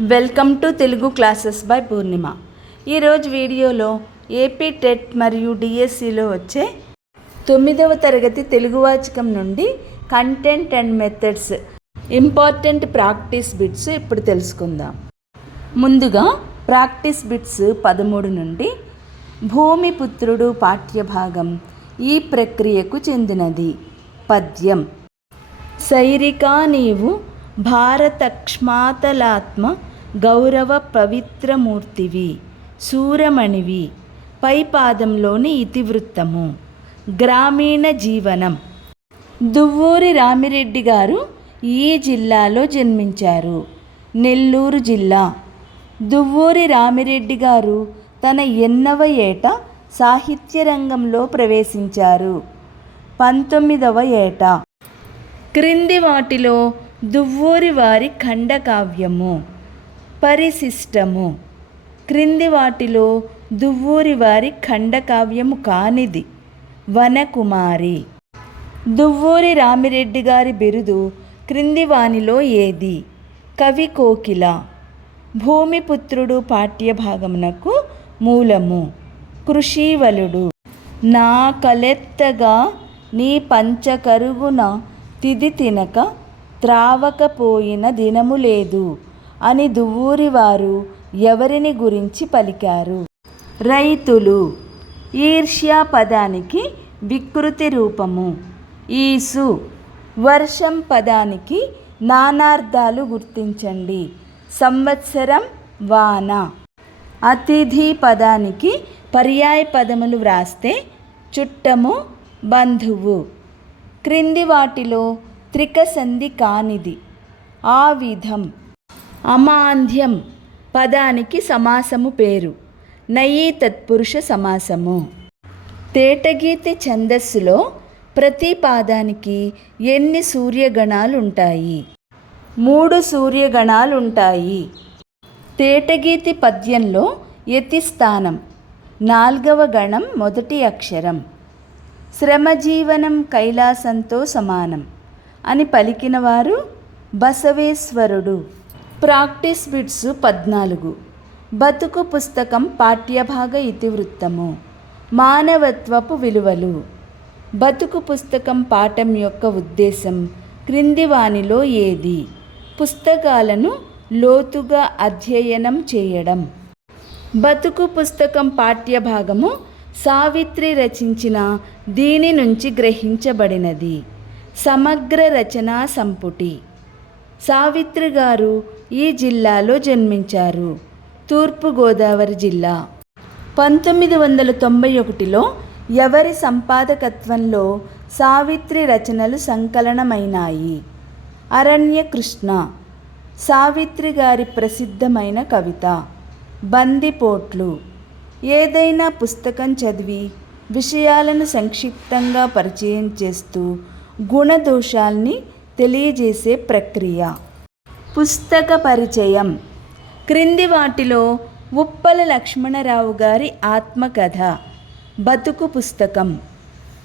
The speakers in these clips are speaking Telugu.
Welcome to Telugu classes by Purnima. ఈరోజు వీడియోలో ఏపీ టెట్ మరియు డిఎస్సిలో వచ్చే తొమ్మిదవ తరగతి తెలుగు వాచకం నుండి content and methods important practice bits ఇప్పుడు తెలుసుకుందాం. ముందుగా ప్రాక్టీస్ బిట్స్ పదమూడు నుండి భూమి పుత్రుడు పాఠ్యభాగం ఈ ప్రక్రియకు చెందినది. పద్యం. సైరికా నీవు భారతక్ష్మాతలాత్మ గౌరవ పవిత్రమూర్తివి సూరమణివి పై పాదంలోని ఇతివృత్తము. గ్రామీణ జీవనం. దువ్వూరి రామిరెడ్డి గారు ఈ జిల్లాలో జన్మించారు. నెల్లూరు జిల్లా. దువ్వూరి రామిరెడ్డి గారు తన ఎన్నవ ఏట సాహిత్య రంగంలో ప్రవేశించారు. పంతొమ్మిదవ ఏట. క్రింది వాటిలో దువ్వూరి వారి ఖండకావ్యము పరిశిష్టము. క్రింది వాటిలో దువ్వూరి వారి ఖండకావ్యము కానిది. వనకుమారి. దువ్వూరి రామిరెడ్డి గారి బిరుదు క్రింది వానిలో ఏది? కవి కోకిల. భూమిపుత్రుడు పాఠ్యభాగమునకు మూలము. కృషీవలుడు. నా కలెత్తగా నీ పంచకరుగున తిది తినక త్రావకపోయిన దినము లేదు అని దువ్వూరి వారు ఎవరిని గురించి పలికారు? రైతులు ఈర్ష్యా పదానికి వికృతి రూపము. ఈసు వర్షం పదానికి నానార్థాలు గుర్తించండి. సంవత్సరం వాన. అతిథి పదానికి పర్యాయ పదములు వ్రాస్తే చుట్టము బంధువు. క్రింది వాటిలో త్రికసంధి కానిది. ఆ విధం అమాంధ్యం పదానికి సమాసము పేరు. నయీ తత్పురుష సమాసము. తేటగీతి ఛందస్సులో ప్రతి పాదానికి ఎన్ని సూర్యగణాలుంటాయి? మూడు సూర్యగణాలుంటాయి. తేటగీతి పద్యంలో యతి స్థానం నాల్గవ గణం మొదటి అక్షరం. శ్రమజీవనం కైలాసంతో సమానం. అని పలికినవారు బసవేశ్వరుడు. ప్రాక్టీస్ బిట్స్ పద్నాలుగు. బతుకు పుస్తకం పాఠ్యభాగ ఇతివృత్తము. మానవత్వపు విలువలు. బతుకు పుస్తకం పాఠం యొక్క ఉద్దేశం క్రింది వానిలో ఏది? పుస్తకాలను లోతుగా అధ్యయనం చేయడం. బతుకు పుస్తకం పాఠ్యభాగము సావిత్రి రచించిన దీని నుంచి గ్రహించబడినది. సమగ్ర రచనా సంపుటి. సావిత్రి గారు ఈ జిల్లాలో జన్మించారు. తూర్పుగోదావరి జిల్లా. పంతొమ్మిది వందల తొంభై ఒకటిలో ఎవరి సంపాదకత్వంలో సావిత్రి రచనలు సంకలనమైనాయి? అరణ్య కృష్ణ. సావిత్రి గారి ప్రసిద్ధమైన కవిత. బందిపోట్లు. ఏదైనా పుస్తకం చదివి విషయాలను సంక్షిప్తంగా పరిచయం చేస్తూ గుణదోషాల్ని తెలియజేసే ప్రక్రియ. పుస్తక పరిచయం. క్రింది వాటిలో ఉప్పల లక్ష్మణరావు గారి ఆత్మకథ. బతుకు పుస్తకం.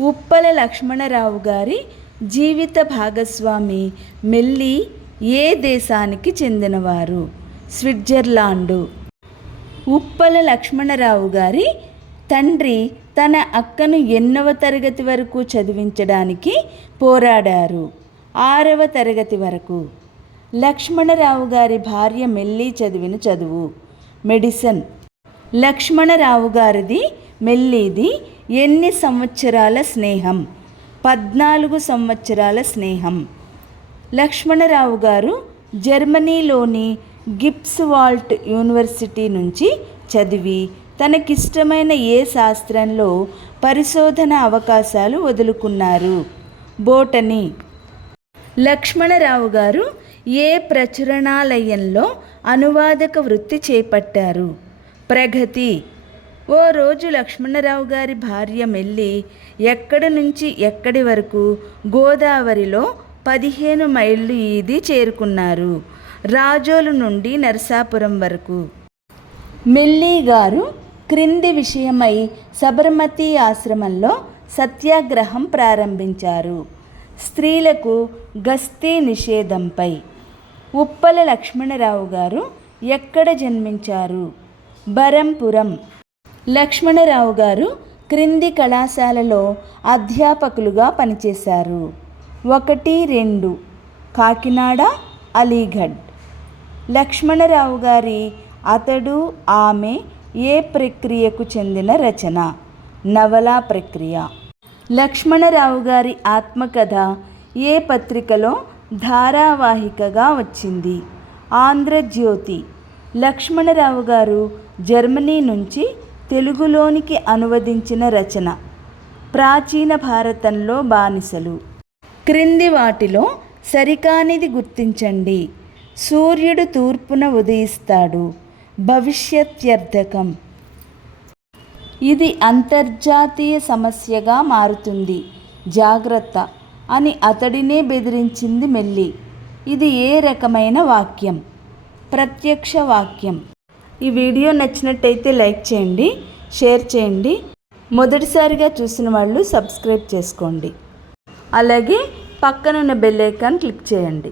ఉప్పల లక్ష్మణరావు గారి జీవిత భాగస్వామి మెల్లి ఏ దేశానికి చెందినవారు? స్విట్జర్లాండు. ఉప్పల లక్ష్మణరావు గారి తండ్రి తన అక్కను ఎన్నవ తరగతి వరకు చదివించడానికి పోరాడారు. ఆరవ తరగతి వరకు. లక్ష్మణరావు గారి భార్య మెల్లి చదివిన చదువు. మెడిసిన్. లక్ష్మణరావు గారిది మెల్లిది ఎన్ని సంవత్సరాల స్నేహం? పద్నాలుగు సంవత్సరాల స్నేహం. లక్ష్మణరావు గారు జర్మనీలోని గిప్స్ వాల్ట్ యూనివర్సిటీ నుంచి చదివి తనకిష్టమైన ఏ శాస్త్రంలో పరిశోధన అవకాశాలు వదులుకున్నారు? బోటనీ. లక్ష్మణరావు గారు ఏ ప్రచురణాలయంలో అనువాదక వృత్తి చేపట్టారు? ప్రగతి. ఓ రోజు లక్ష్మణరావు గారి భార్య మెల్లి ఎక్కడి నుంచి ఎక్కడి వరకు గోదావరిలో పదిహేను మైళ్ళు ఈది చేరుకున్నారు? రాజోలు నుండి నరసాపురం వరకు. మెల్లి గారు క్రింది విషయమై సబర్మతి ఆశ్రమంలో సత్యాగ్రహం ప్రారంభించారు. స్త్రీలకు గస్తీ నిషేధంపై ఉప్పల లక్ష్మణరావు గారు ఎక్కడ జన్మించారు? బరంపురం. లక్ష్మణరావు గారు క్రింది కళాశాలలో అధ్యాపకులుగా పనిచేశారు. ఒకటి రెండు. కాకినాడ అలీగఢ్ లక్ష్మణరావు గారి అతడు ఆమె ఏ ప్రక్రియకు చెందిన రచన? నవలా ప్రక్రియ. లక్ష్మణరావు గారి ఆత్మకథ ఏ పత్రికలో ధారావాహికగా వచ్చింది? ఆంధ్రజ్యోతి. లక్ష్మణరావు గారు జర్మనీ నుంచి తెలుగులోనికి అనువదించిన రచన. ప్రాచీన భారతంలో బానిసలు. క్రింది వాటిలో సరికానిది గుర్తించండి. సూర్యుడు తూర్పున ఉదయిస్తాడు. భవిష్యత్యర్థకం. ఇది అంతర్జాతీయ సమస్యగా మారుతుంది. జాగ్రత్త అని అతడినే బెదిరించింది మెల్లి. ఇది ఏ రకమైన వాక్యం? ప్రత్యక్ష వాక్యం. ఈ వీడియో నచ్చినట్టయితే లైక్ చేయండి షేర్ చేయండి. మొదటిసారిగా చూసిన వాళ్ళు సబ్స్క్రైబ్ చేసుకోండి. అలాగే పక్కనున్న బెల్ ఐకాన్ క్లిక్ చేయండి.